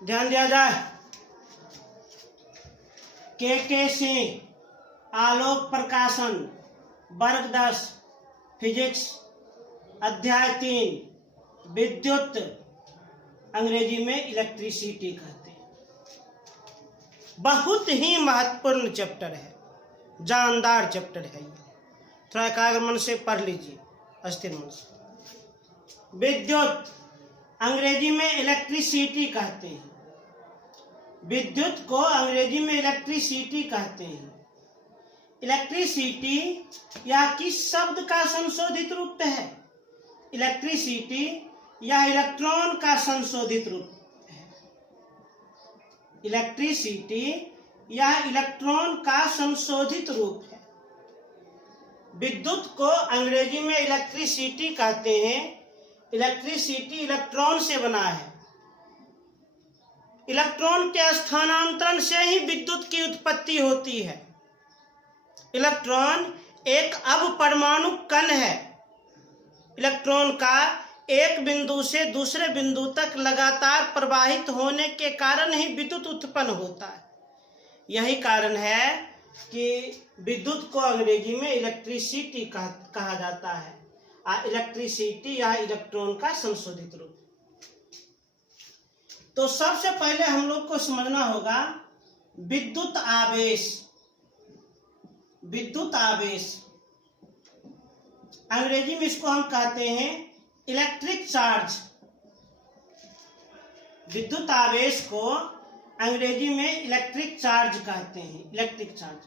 ध्यान दिया जाए। के सिंह, आलोक प्रकाशन, वर्ग 10, फिजिक्स, अध्याय 3, विद्युत, अंग्रेजी में इलेक्ट्रिसिटी कहते हैं। बहुत ही महत्वपूर्ण चैप्टर है, जानदार चैप्टर है ये। थोड़ा एकाग्र मन से पढ़ लीजिए, अस्थिर मन से। विद्युत, अंग्रेजी में इलेक्ट्रिसिटी कहते हैं। विद्युत को अंग्रेजी में इलेक्ट्रिसिटी कहते हैं। इलेक्ट्रिसिटी यह किस शब्द का संशोधित रूप है? इलेक्ट्रिसिटी यह इलेक्ट्रॉन का संशोधित रूप है। इलेक्ट्रिसिटी यह इलेक्ट्रॉन का संशोधित रूप है। विद्युत को अंग्रेजी में इलेक्ट्रिसिटी कहते हैं। इलेक्ट्रिसिटी इलेक्ट्रॉन से बना है। इलेक्ट्रॉन के स्थानांतरण से ही विद्युत की उत्पत्ति होती है। इलेक्ट्रॉन एक अपरमाणु कण है। इलेक्ट्रॉन का एक बिंदु से दूसरे बिंदु तक लगातार प्रवाहित होने के कारण ही विद्युत उत्पन्न होता है। यही कारण है कि विद्युत को अंग्रेजी में इलेक्ट्रिसिटी कहा जाता है। इलेक्ट्रिसिटी या इलेक्ट्रॉन का संशोधित रूप। तो सबसे पहले हम लोग को समझना होगा विद्युत आवेश। विद्युत आवेश अंग्रेजी में इसको हम कहते हैं इलेक्ट्रिक चार्ज। विद्युत आवेश को अंग्रेजी में इलेक्ट्रिक चार्ज कहते हैं। Electric charge.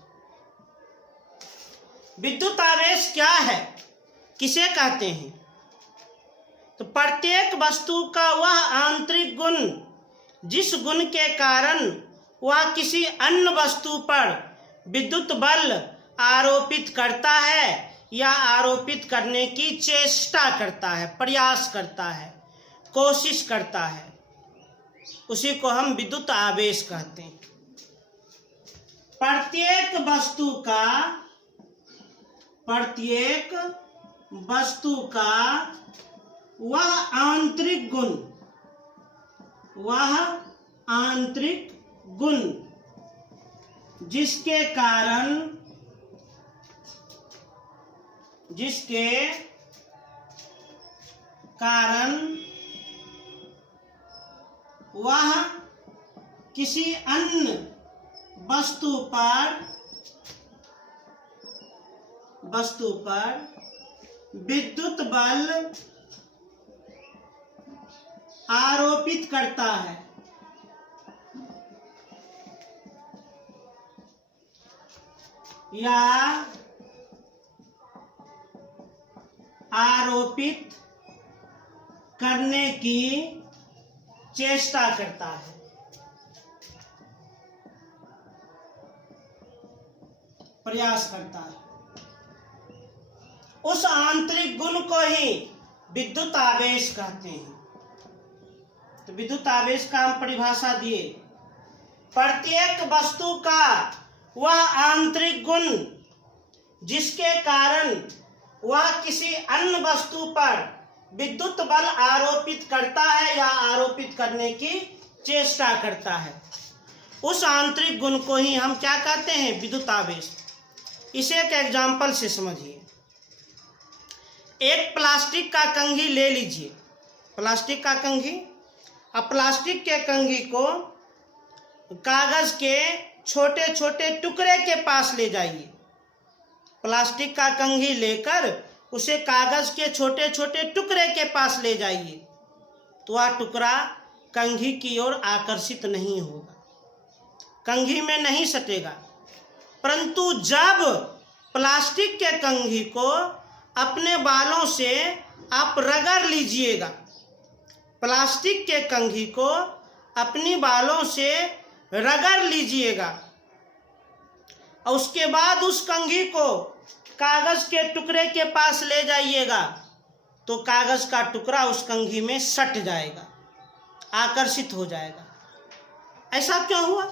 विद्युत आवेश क्या है, किसे कहते हैं? तो प्रत्येक वस्तु का वह आंतरिक गुण जिस गुण के कारण वह किसी अन्य वस्तु पर विद्युत बल आरोपित करता है या आरोपित करने की चेष्टा करता है, प्रयास करता है, कोशिश करता है, उसी को हम विद्युत आवेश कहते हैं। प्रत्येक वस्तु का वह आंतरिक गुण जिसके कारण वह किसी अन्य वस्तु पर विद्युत बल आरोपित करता है या आरोपित करने की चेष्टा करता है। प्रयास करता है। उस आंतरिक गुण को ही विद्युत आवेश कहते हैं। तो विद्युत आवेश का हम परिभाषा दिए, प्रत्येक वस्तु का वह आंतरिक गुण जिसके कारण वह किसी अन्य वस्तु पर विद्युत बल आरोपित करता है या आरोपित करने की चेष्टा करता है, उस आंतरिक गुण को ही हम क्या कहते हैं? विद्युत आवेश। इसे एक एग्जाम्पल से समझिए। एक प्लास्टिक का कंघी ले लीजिए। प्लास्टिक का कंघी। अब प्लास्टिक के कंघी को कागज के छोटे छोटे टुकड़े के पास ले जाइए। प्लास्टिक का कंघी लेकर उसे कागज के छोटे छोटे टुकड़े के पास ले जाइए, तो वह टुकड़ा कंघी की ओर आकर्षित नहीं होगा, कंघी में नहीं सटेगा। परंतु जब प्लास्टिक के कंघी को अपने बालों से आप रगड़ लीजिएगा, प्लास्टिक के कंघी को अपनी बालों से रगड़ लीजिएगा और उसके बाद उस कंघी को कागज के टुकड़े के पास ले जाइएगा, तो कागज का टुकड़ा उस कंघी में सट जाएगा, आकर्षित हो जाएगा। ऐसा क्यों हुआ?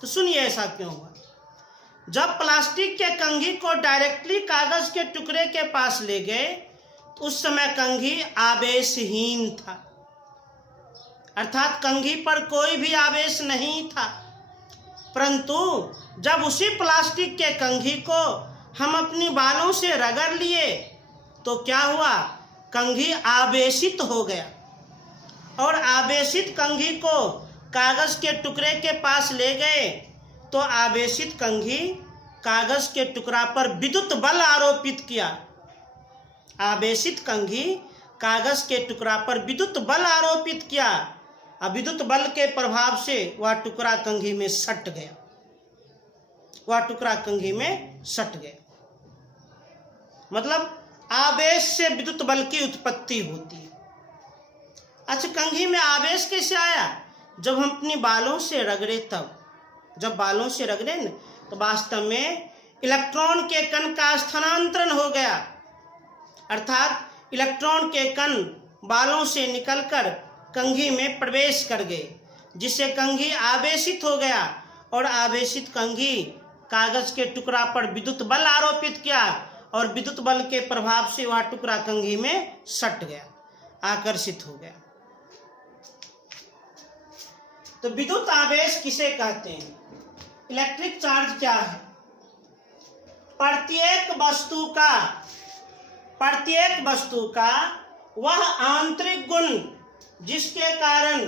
तो सुनिए ऐसा क्यों हुआ। जब प्लास्टिक के कंघी को डायरेक्टली कागज के टुकड़े के पास ले गए, तो उस समय कंघी आवेशहीन था। अर्थात कंघी पर कोई भी आवेश नहीं था। परंतु जब उसी प्लास्टिक के कंघी को हम अपनी बालों से रगड़ लिए तो क्या हुआ, कंघी आवेशित हो गया और आवेशित कंघी को कागज के टुकड़े के पास ले गए तो आवेशित कंघी कागज के टुकड़ा पर विद्युत बल आरोपित किया। आवेशित कंघी कागज के टुकड़ा पर विद्युत बल आरोपित किया और विद्युत बल के प्रभाव से वह टुकड़ा कंघी में सट गया, वह टुकड़ा कंघी में सट गया। मतलब आवेश से विद्युत बल की उत्पत्ति होती है। अच्छा, कंघी में आवेश कैसे आया? जब हम अपनी बालों से रगड़े तब, जब बालों से रगड़े न तो वास्तव में इलेक्ट्रॉन के कण का स्थानांतरण हो गया, अर्थात इलेक्ट्रॉन के कण बालों से निकलकर कंघी में प्रवेश कर गए, जिससे कंघी आवेशित हो गया और आवेशित कंघी कागज के टुकड़ा पर विद्युत बल आरोपित किया और विद्युत बल के प्रभाव से वह टुकड़ा कंघी में सट गया, आकर्षित हो गया। तो विद्युत आवेश किसे कहते हैं? इलेक्ट्रिक चार्ज क्या है? प्रत्येक वस्तु का वह आंतरिक गुण जिसके कारण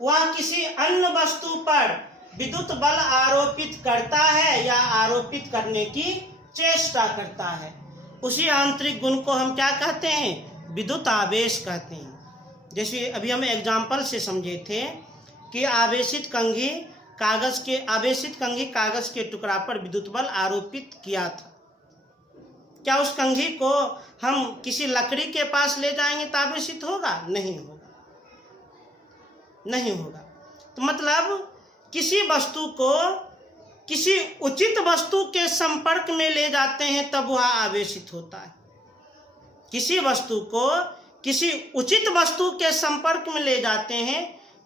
वह किसी अन्य वस्तु पर विद्युत बल आरोपित करता है या आरोपित करने की चेष्टा करता है, उसी आंतरिक गुण को हम क्या कहते हैं? विद्युत आवेश कहते हैं। जैसे अभी हम एग्जाम्पल से समझे थे कि आवेशित कंघी कागज के टुकड़ा पर विद्युत बल आरोपित किया था। क्या उस कंघी को हम किसी लकड़ी के पास ले जाएंगे तो आवेशित होगा? नहीं होगा, नहीं होगा। तो मतलब किसी वस्तु को किसी उचित वस्तु के संपर्क में ले जाते हैं तब वह आवेशित होता है। किसी वस्तु को किसी उचित वस्तु के संपर्क में ले जाते हैं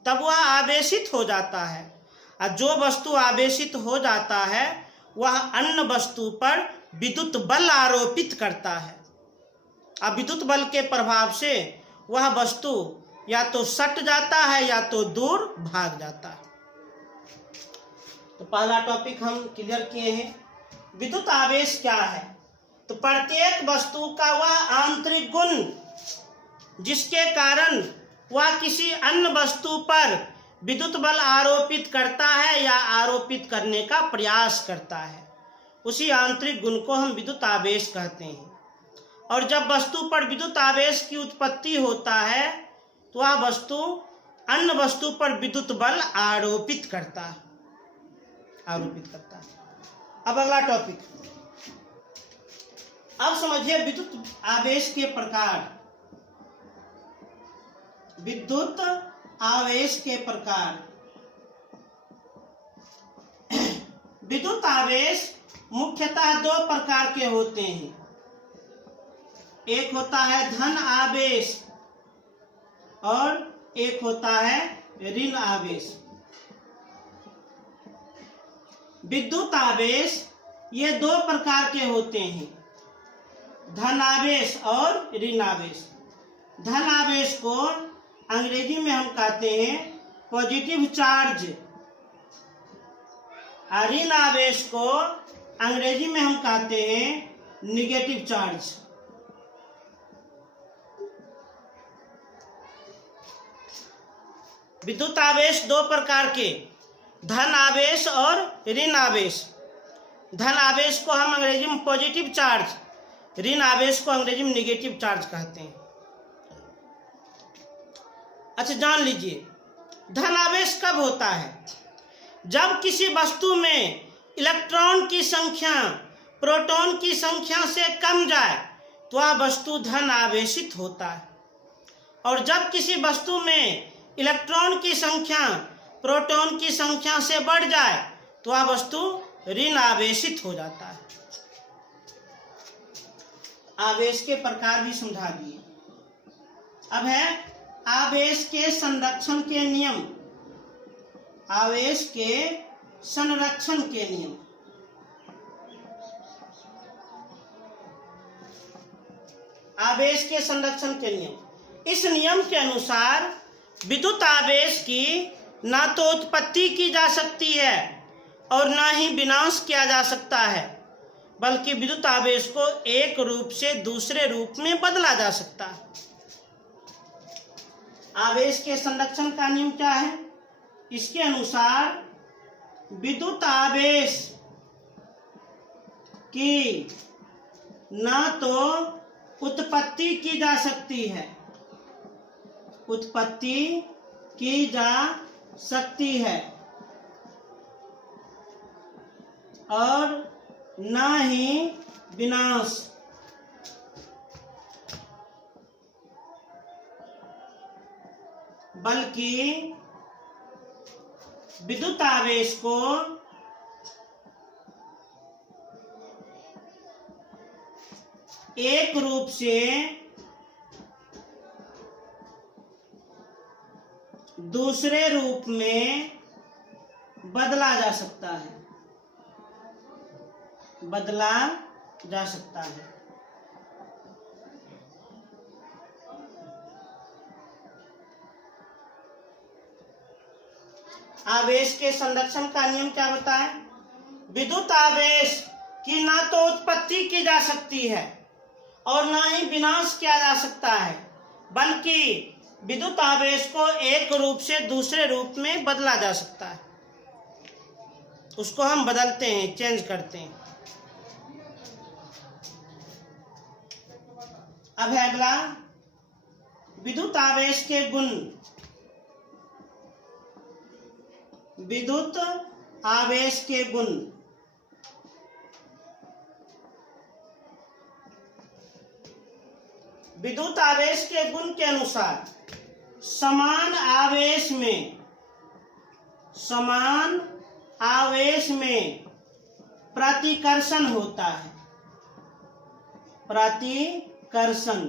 तब वह आवेशित हो जाता है, और जो वस्तु आवेशित हो जाता है वह अन्य वस्तु पर विद्युत बल आरोपित करता है, और विद्युत बल के प्रभाव से वह वस्तु या तो सट जाता है या तो दूर भाग जाता है। तो पहला टॉपिक हम क्लियर किए हैं। विद्युत आवेश क्या है? तो प्रत्येक वस्तु का वह आंतरिक गुण जिसके कारण वह किसी अन्य वस्तु पर विद्युत बल आरोपित करता है या आरोपित करने का प्रयास करता है, उसी आंतरिक गुण को हम विद्युत आवेश कहते हैं। और जब वस्तु पर विद्युत आवेश की उत्पत्ति होता है तो वह वस्तु अन्य वस्तु पर विद्युत बल आरोपित करता है। अब अगला टॉपिक, अब समझिए विद्युत आवेश के प्रकार। विद्युत आवेश के प्रकार। विद्युत आवेश मुख्यतः दो प्रकार के होते हैं। एक होता है धन आवेश और एक होता है ऋण आवेश। विद्युत आवेश ये दो प्रकार के होते हैं, धन आवेश और ऋण आवेश। धन आवेश को अंग्रेजी में हम कहते हैं पॉजिटिव चार्ज, और ऋण आवेश को अंग्रेजी में हम कहते हैं निगेटिव चार्ज। विद्युत आवेश दो प्रकार के, धन आवेश और ऋण आवेश। धन आवेश को हम अंग्रेजी में पॉजिटिव चार्ज, ऋण आवेश को अंग्रेजी में निगेटिव चार्ज कहते हैं। अच्छा, जान लीजिए धन आवेश कब होता है? जब किसी वस्तु में इलेक्ट्रॉन की संख्या प्रोटॉन की संख्या से कम जाए तो वह वस्तु धन आवेशित होता है, और जब किसी वस्तु में इलेक्ट्रॉन की संख्या प्रोटॉन की संख्या से बढ़ जाए तो वह वस्तु ऋण आवेशित हो जाता है। आवेश के प्रकार भी समझा दिए। अब है आवेश के संरक्षण के नियम। आवेश के संरक्षण के नियम। आवेश के संरक्षण के नियम। इस नियम के अनुसार विद्युत आवेश की ना तो उत्पत्ति की जा सकती है और ना ही विनाश किया जा सकता है, बल्कि विद्युत आवेश को एक रूप से दूसरे रूप में बदला जा सकता है। आवेश के संरक्षण का नियम क्या है? इसके अनुसार विद्युत आवेश की ना तो उत्पत्ति की जा सकती है, उत्पत्ति की जा सकती है और ना ही विनाश, बल्कि विद्युत आवेश को एक रूप से दूसरे रूप में बदला जा सकता है, बदला जा सकता है। आवेश के संरक्षण का नियम क्या बताएं? विद्युत आवेश की ना तो उत्पत्ति की जा सकती है और ना ही विनाश किया जा सकता है, बल्कि विद्युत आवेश को एक रूप से दूसरे रूप में बदला जा सकता है। उसको हम बदलते हैं, चेंज करते हैं। अब है अगला, विद्युत आवेश के गुण। विद्युत आवेश के गुण। विद्युत आवेश के गुण के अनुसार समान आवेश में प्रतिकर्षण होता है, प्रतिकर्षण,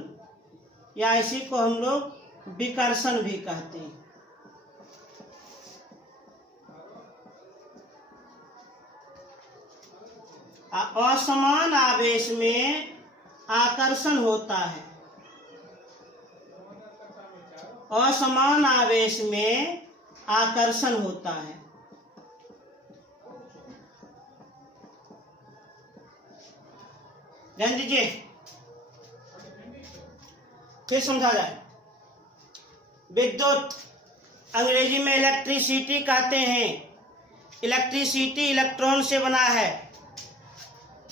या इसी को हम लोग विकर्षण भी कहते हैं। असमान आवेश में आकर्षण होता है, असमान आवेश में आकर्षण होता है। ध्यान दीजिए, फिर समझा जाए। विद्युत अंग्रेजी में इलेक्ट्रिसिटी कहते हैं। इलेक्ट्रिसिटी इलेक्ट्रॉन से बना है।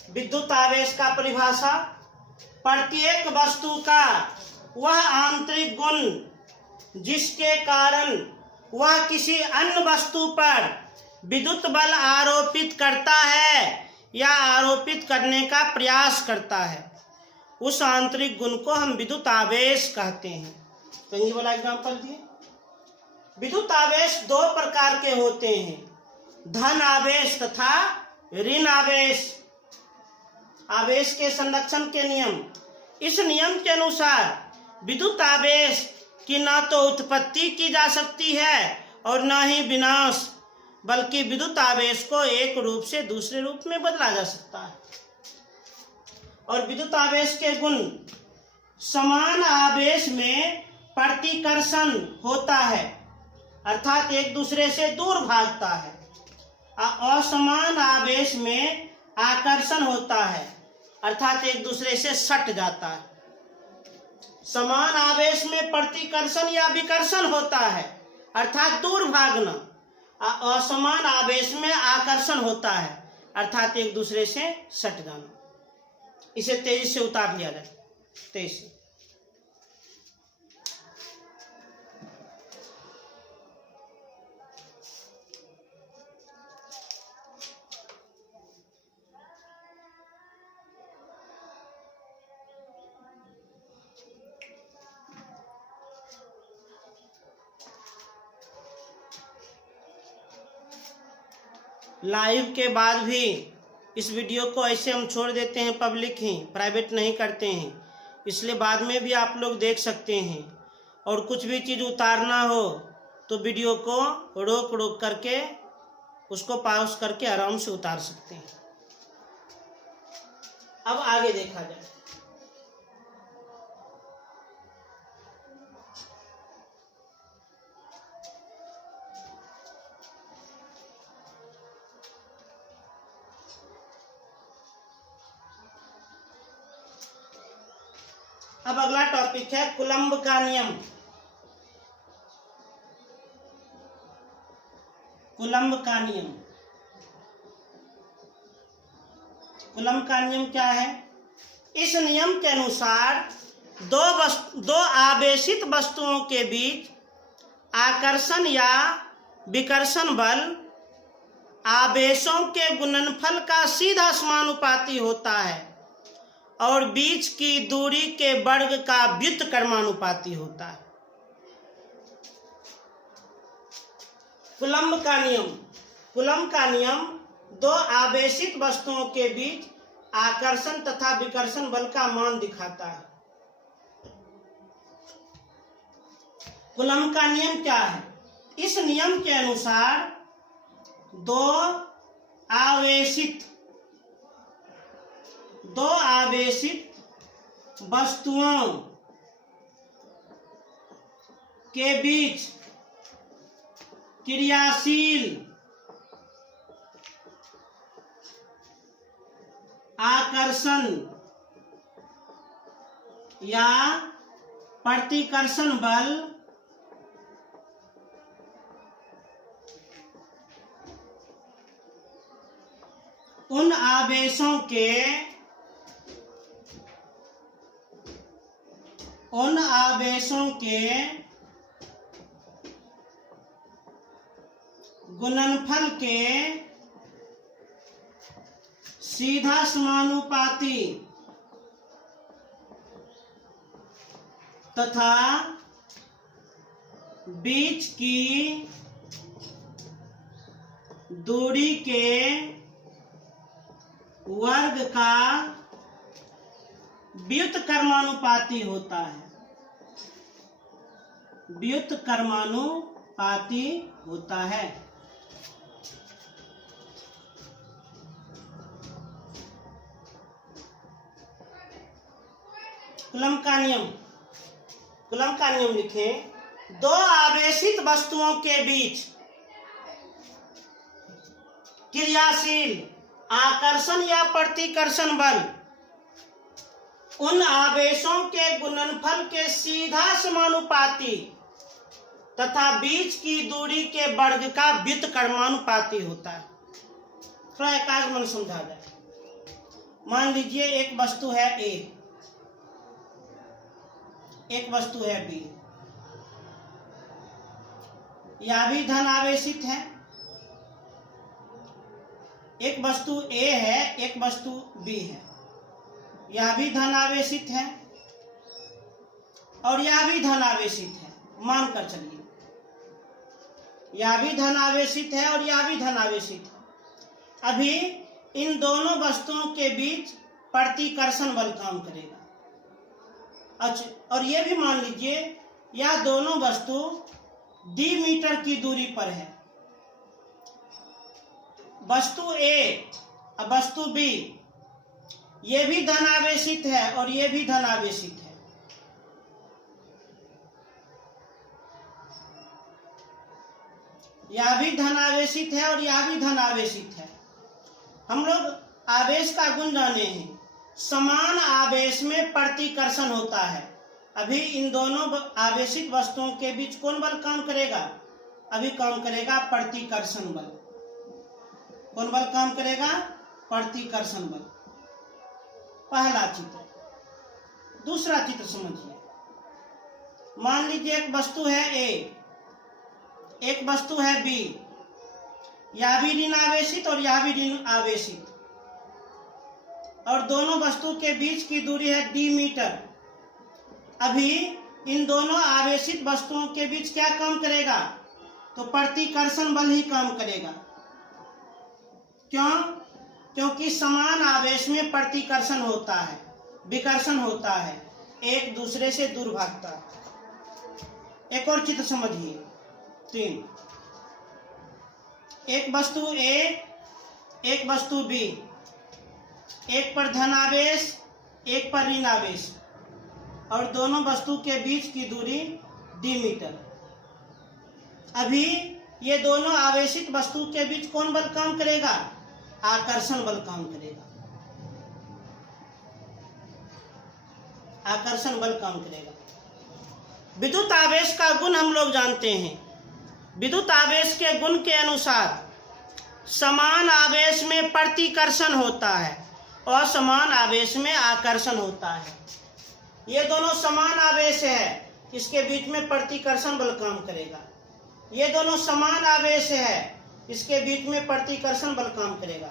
विद्युत आवेश का परिभाषा, प्रत्येक वस्तु का वह आंतरिक गुण जिसके कारण वह किसी अन्य वस्तु पर विद्युत बल आरोपित करता है या आरोपित करने का प्रयास करता है, उस आंतरिक गुण को हम विद्युत आवेश कहते हैं। तो ये वाला एग्जांपल दिए। विद्युत आवेश दो प्रकार के होते हैं, धन आवेश तथा ऋण आवेश। आवेश के संरक्षण के नियम। इस नियम के अनुसार विद्युत आवेश की ना तो उत्पत्ति की जा सकती है और ना ही विनाश, बल्कि विद्युत आवेश को एक रूप से दूसरे रूप में बदला जा सकता है। और विद्युत आवेश के गुण, समान आवेश में प्रतिकर्षण होता है, अर्थात एक दूसरे से दूर भागता है। असमान आवेश में आकर्षण होता है, अर्थात एक दूसरे से सट जाता है। समान आवेश में प्रतिकर्षण या विकर्षण होता है, अर्थात दूर भागना। असमान आवेश में आकर्षण होता है, अर्थात एक दूसरे से सट जाना। इसे तेजी से उतार लिया जाए, तेजी से। लाइव के बाद भी इस वीडियो को ऐसे हम छोड़ देते हैं, पब्लिक ही, प्राइवेट नहीं करते हैं, इसलिए बाद में भी आप लोग देख सकते हैं। और कुछ भी चीज़ उतारना हो तो वीडियो को रोक रोक करके उसको पॉज करके आराम से उतार सकते हैं। अब आगे देखा जाए। अब अगला टॉपिक है कूलम्ब का नियम। कूलम्ब का नियम। कूलम्ब का नियम क्या है? इस नियम के अनुसार दो आवेशित वस्तुओं के बीच आकर्षण या विकर्षण बल आवेशों के गुणनफल का सीधा समानुपाती होता है और बीच की दूरी के वर्ग का व्युत्क्रमानुपाती होता है। कूलम्ब का नियम। कूलम्ब का नियम दो आवेशित वस्तुओं के बीच आकर्षण तथा विकर्षण बल का मान दिखाता है। कूलम्ब का नियम क्या है? इस नियम के अनुसार दो आवेशित वस्तुओं के बीच क्रियाशील आकर्षण या प्रतिकर्षण बल उन आवेशों के गुणनफल के सीधा समानुपाती तथा बीच की दूरी के वर्ग का व्युत्क्रमानुपाती होता है। व्युत्क्रमानुपाती होता है। कूलम्ब का नियम। कूलम्ब का नियम लिखें। दो आवेशित वस्तुओं के बीच क्रियाशील आकर्षण या प्रतिकर्षण बल उन आवेशों के गुणनफल के सीधा समानुपाती तथा बीच की दूरी के वर्ग का व्युत्क्रमानुपाती होता है। थोड़ा एकाग्र मन समझा जाए। मान लीजिए एक वस्तु है ए, एक वस्तु है बी। यह भी धन आवेशित है। एक वस्तु ए है, एक वस्तु बी है। यह भी धन आवेशित है और यह भी धन आवेशित है। मानकर चलिए, यह भी धन आवेशित है और यह भी धन आवेशित है। अभी इन दोनों वस्तुओं के बीच प्रतिकर्षण बल काम करेगा। अच्छा, और यह भी मान लीजिए यह दोनों वस्तु डी मीटर की दूरी पर है। वस्तु ए और वस्तु बी ये भी धन आवेशित है और ये भी धन आवेशित है। यह भी धन आवेशित है और यह भी धन आवेशित है। हम लोग आवेश का गुण जाने हैं। समान आवेश में प्रतिकर्षण होता है। अभी इन दोनों आवेशित वस्तुओं के बीच कौन बल काम करेगा? अभी काम करेगा प्रतिकर्षण बल। कौन बल काम करेगा? प्रतिकर्षण बल। पहला चित्र। दूसरा चित्र समझिए। मान लीजिए एक वस्तु है ए, एक वस्तु है बी। यह भी ऋण आवेशित और यह भी ऋण आवेशित, और दोनों वस्तु के बीच की दूरी है डी मीटर। अभी इन दोनों आवेशित वस्तुओं के बीच क्या काम करेगा? तो प्रतिकर्षण बल ही काम करेगा। क्यों? क्योंकि समान आवेश में प्रतिकर्षण होता है, विकर्षण होता है, एक दूसरे से दूर भागता है। एक और चित्र समझिए। 3। एक वस्तु ए, एक वस्तु बी। एक पर धन आवेश, एक पर ऋण आवेश, और दोनों वस्तु के बीच की दूरी डी मीटर। अभी ये दोनों आवेशित वस्तु के बीच कौन बल काम करेगा? आकर्षण बल काम करेगा। आकर्षण बल काम करेगा। विद्युत आवेश का गुण हम लोग जानते हैं। विद्युत आवेश के गुण के अनुसार समान आवेश में प्रतिकर्षण होता है और समान आवेश में आकर्षण होता है। ये दोनों समान आवेश है, इसके बीच में प्रतिकर्षण बल काम करेगा। ये दोनों समान आवेश है, इसके बीच में प्रतिकर्षण बल काम करेगा।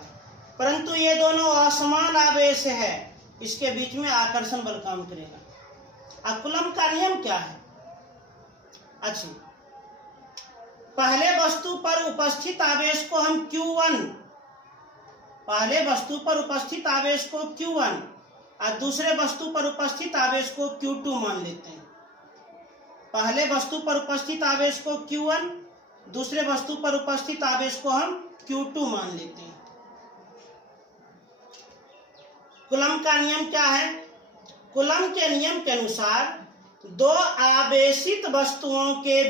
परंतु ये दोनों असमान आवेश है, इसके बीच में आकर्षण बल काम करेगा। अब कूलम्ब का नियम क्या है? अच्छा, पहले वस्तु पर उपस्थित आवेश को हम Q1, पहले वस्तु पर उपस्थित आवेश को Q1 और दूसरे वस्तु पर उपस्थित आवेश को Q2 मान लेते हैं। पहले वस्तु पर उपस्थित आवेश को Q1, दूसरे वस्तु पर उपस्थित आवेश को हम Q2 मान लेते हैं। कूलम्ब का नियम क्या है? कूलम्ब के नियम के अनुसार दो आवेशित वस्तुओं के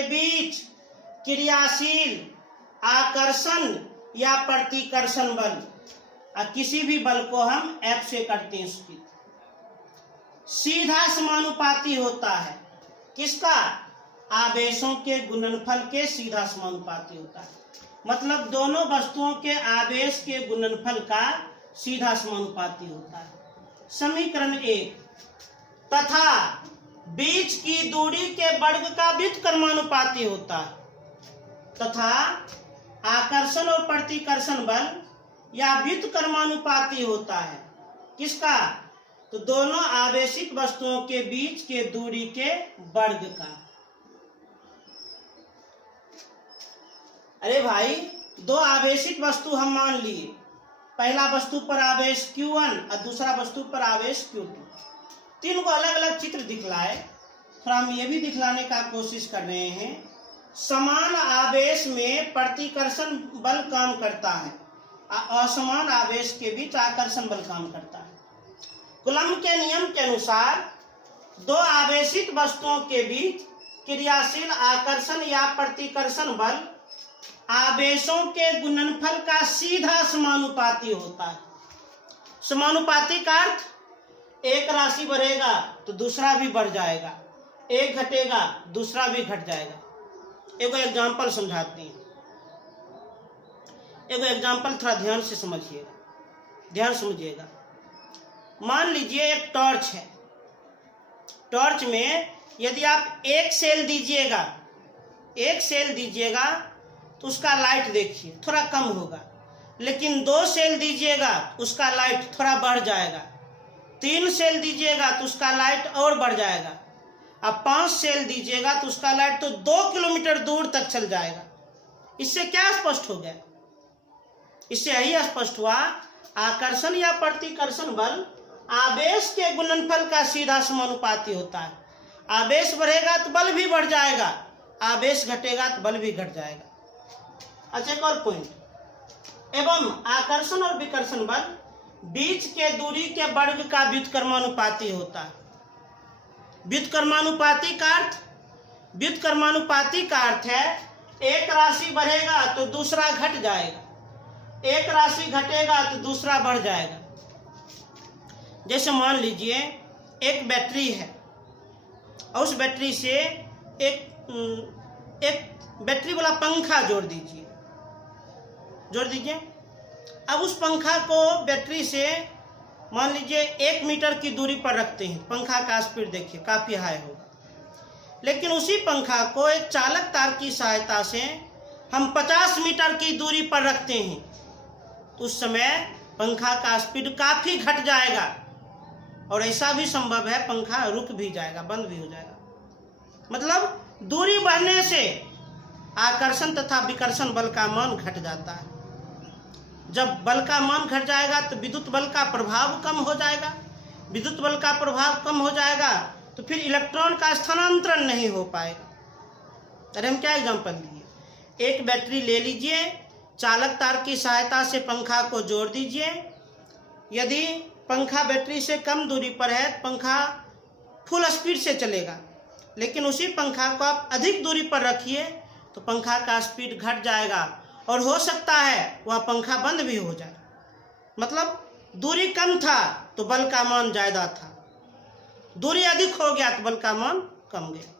बीच क्रियाशील आकर्षण या प्रतिकर्षण बल, किसी भी बल को हम F से करते हैं, सीधा समानुपाती होता है। किसका? आवेशों के गुणनफल के सीधा समानुपाती होता है। मतलब दोनों वस्तुओं के आवेश के गुणनफल का सीधा समानुपाती होता है। समीकरण 1, तथा बीच की दूरी के वर्ग का व्युत्क्रमानुपाती होता है। तथा आकर्षण और प्रतिकर्षण बल या व्युत्क्रमानुपाती होता है। किसका? तो दोनों आवेशित वस्तुओं के बीच के दूरी के वर्ग का। अरे भाई, दो आवेशित वस्तु हम मान लिए, पहला वस्तु पर आवेश Q1 और दूसरा वस्तु पर आवेश Q2। तीन को अलग अलग चित्र दिखलाए। थोड़ा हम ये भी दिखलाने का कोशिश कर रहे हैं। समान आवेश में प्रतिकर्षण बल काम करता है, असमान आवेश के बीच आकर्षण बल काम करता है। कूलम्ब के नियम के अनुसार दो आवेशित वस्तुओं के बीच क्रियाशील आकर्षण या प्रतिकर्षण बल आवेशों के गुणनफल का सीधा समानुपाती होता है। समानुपाती का अर्थ, एक राशि बढ़ेगा तो दूसरा भी बढ़ जाएगा, एक घटेगा दूसरा भी घट जाएगा। एगो एग्जाम्पल समझाते हैं। एगो एग्जाम्पल थोड़ा ध्यान से समझिएगा, ध्यान समझिएगा। मान लीजिए एक टॉर्च है। टॉर्च में यदि आप एक सेल दीजिएगा तो उसका लाइट देखिए थोड़ा कम होगा, लेकिन 2 सेल दीजिएगा उसका लाइट थोड़ा बढ़ जाएगा, 3 सेल दीजिएगा तो उसका लाइट और बढ़ जाएगा, अब 5 सेल दीजिएगा तो उसका लाइट तो 2 किलोमीटर दूर तक चल जाएगा। इससे क्या स्पष्ट हो गया? इससे यही स्पष्ट हुआ, आकर्षण या प्रतिकर्षण बल आवेश के गुणनफल का सीधा समानुपाती होता है। आवेश बढ़ेगा तो बल भी बढ़ जाएगा, आवेश घटेगा तो बल भी घट जाएगा। अच्छा, एक और पॉइंट, एवं आकर्षण और विकर्षण बल बीच के दूरी के वर्ग का व्युत्क्रमानुपाती होता है। व्युत्क्रमानुपाती का अर्थ है एक राशि बढ़ेगा तो दूसरा घट जाएगा, एक राशि घटेगा तो दूसरा बढ़ जाएगा। जैसे मान लीजिए एक बैटरी है और उस बैटरी से एक बैटरी वाला पंखा जोड़ दीजिए। अब उस पंखा को बैटरी से मान लीजिए 1 मीटर की दूरी पर रखते हैं। पंखा का स्पीड देखिए काफ़ी हाई होगा, लेकिन उसी पंखा को एक चालक तार की सहायता से हम 50 मीटर की दूरी पर रखते हैं, तो उस समय पंखा का स्पीड काफ़ी घट जाएगा और ऐसा भी संभव है पंखा रुक भी जाएगा, बंद भी हो जाएगा। मतलब दूरी बढ़ने से आकर्षण तथा विकर्षण बल का मान घट जाता है। जब बल का मान घट जाएगा तो विद्युत बल का प्रभाव कम हो जाएगा। विद्युत बल का प्रभाव कम हो जाएगा तो फिर इलेक्ट्रॉन का स्थानांतरण नहीं हो पाएगा। अरे हम क्या एग्जाम्पल दिए, एक बैटरी ले लीजिए, चालक तार की सहायता से पंखा को जोड़ दीजिए। यदि पंखा बैटरी से कम दूरी पर है, पंखा फुल स्पीड से चलेगा, लेकिन उसी पंखा को आप अधिक दूरी पर रखिए तो पंखा का स्पीड घट जाएगा और हो सकता है वह पंखा बंद भी हो जाए। मतलब दूरी कम था तो बल का मान ज्यादा था, दूरी अधिक हो गया तो बल का मान कम गया।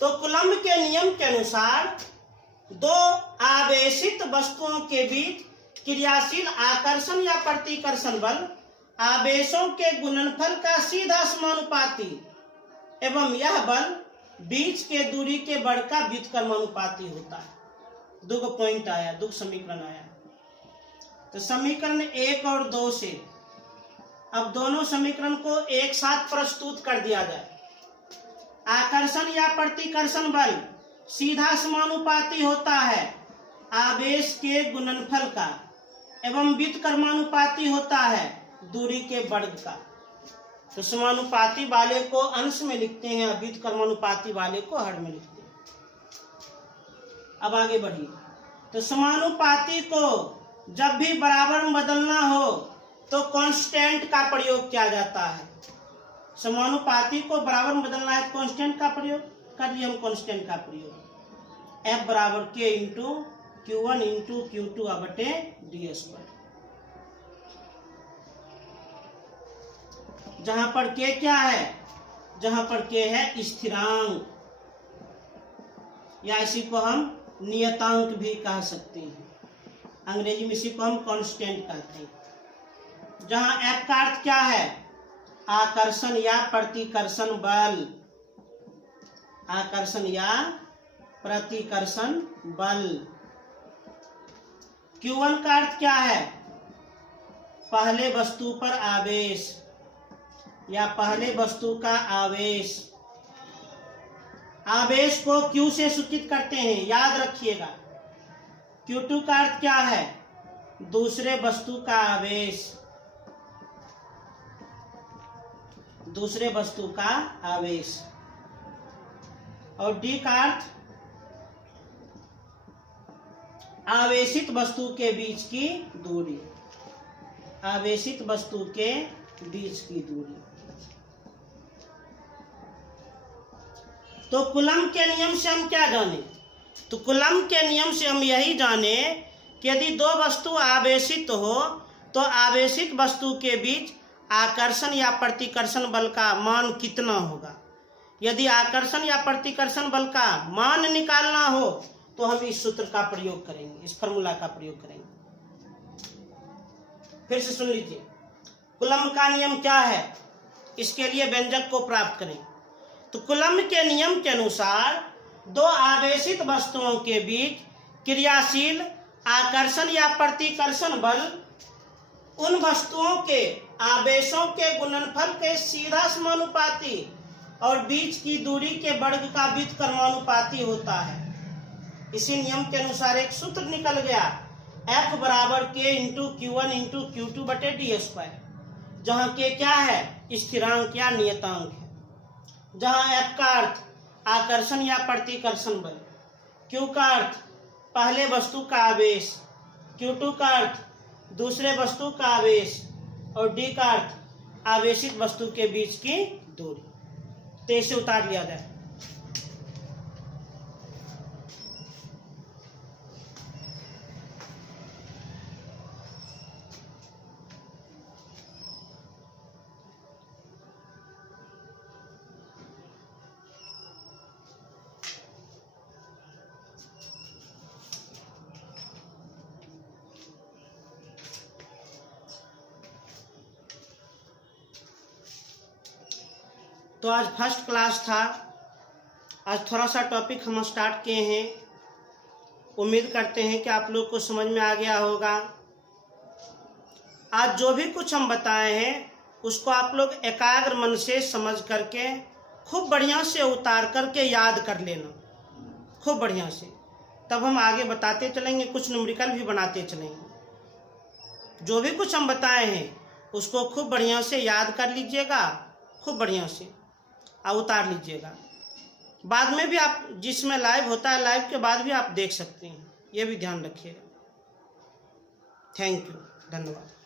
तो कूलम्ब के नियम के अनुसार दो आवेशित वस्तुओं के बीच क्रियाशील आकर्षण या प्रतिकर्षण बल आवेशों के गुणनफल का सीधा समानुपाती एवं यह बल बीच के दूरी के बल का व्युत्क्रमानुपाती होता है। दो पॉइंट आया, दो समीकरण आया। तो समीकरण 1 और 2 से अब दोनों समीकरण को एक साथ प्रस्तुत कर दिया जाए। आकर्षण या प्रतिकर्षण बल सीधा समानुपाती होता है आवेश के गुणनफल का एवं व्युत्क्रमानुपाती होता है दूरी के वर्ग का। तो समानुपाती वाले को अंश में लिखते हैं, व्युत्क्रमानुपाती वाले को हर में लिखते हैं। अब आगे बढ़िए। तो समानुपाती को जब भी बराबर में बदलना हो तो कांस्टेंट का प्रयोग किया जाता है। समानुपाती को बराबर में बदलना है तो कांस्टेंट का प्रयोग कर लिए हम। कांस्टेंट का प्रयोग F बराबर K into Q1 into Q2 बटे ds पर, जहां पर K क्या है, जहां पर K है स्थिरांक या इसी को हम नियतांक भी कह सकते हैं। अंग्रेजी में इसी को हम कांस्टेंट कहते हैं। जहां F का अर्थ क्या है, आकर्षण या प्रतिकर्षण बल, आकर्षण या प्रतिकर्षण बल। Q1 का अर्थ क्या है, पहले वस्तु पर आवेश या पहले वस्तु का आवेश। आवेश को Q से सूचित करते हैं, याद रखिएगा। Q2 का अर्थ क्या है, दूसरे वस्तु का आवेश, दूसरे वस्तु का आवेश। और D का अर्थ आवेशित वस्तु के बीच की दूरी, आवेशित वस्तु के बीच की दूरी। तो कूलम्ब के नियम से हम क्या जाने, तो कूलम्ब के नियम से हम यही जाने कि यदि दो वस्तु आवेशित हो तो आवेशित वस्तु के बीच आकर्षण या प्रतिकर्षण बल का मान कितना होगा। यदि आकर्षण या प्रतिकर्षण बल का मान निकालना हो तो हम इस सूत्र का प्रयोग करेंगे, इस फॉर्मूला का प्रयोग करेंगे। फिर से सुन लीजिए, कूलम्ब का नियम क्या है, इसके लिए व्यंजक को प्राप्त करें। तो कूलम्ब के नियम के अनुसार दो आवेशित वस्तुओं के बीच क्रियाशील आकर्षण या प्रतिकर्षण बल उन वस्तुओं के आवेशों के गुणनफल के सीधा समानुपाती और बीच की दूरी के वर्ग का व्युत्क्रमानुपाती होता है। इसी नियम के अनुसार एक सूत्र निकल गया, F बराबर K into Q1 into Q2 बटे ds स्क्वायर, जहाँ K क्या है, स्थिरांक या नियतांक है। जहाँ F का अर्थ आकर्षण या प्रतिकर्षण बल, Q का अर्थ पहले वस्तु का आवेश, Q2 का अर्थ दूसरे वस्तु का आवेश और D का अर्थ आवेशित वस्तु के बीच की दूरी। तो इसे उतार लिया जाए। तो आज फर्स्ट क्लास था, आज थोड़ा सा टॉपिक हम स्टार्ट किए हैं। उम्मीद करते हैं कि आप लोग को समझ में आ गया होगा। आज जो भी कुछ हम बताए हैं उसको आप लोग एकाग्र मन से समझ करके खूब बढ़िया से उतार करके याद कर लेना, खूब बढ़िया से। तब हम आगे बताते चलेंगे, कुछ न्यूमेरिकल भी बनाते चलेंगे। जो भी कुछ हम बताए हैं उसको खूब बढ़िया से याद कर लीजिएगा, खूब बढ़िया से और उतार लीजिएगा। बाद में भी आप, जिसमें लाइव होता है, लाइव के बाद भी आप देख सकते हैं, ये भी ध्यान रखिएगा। थैंक यू, धन्यवाद।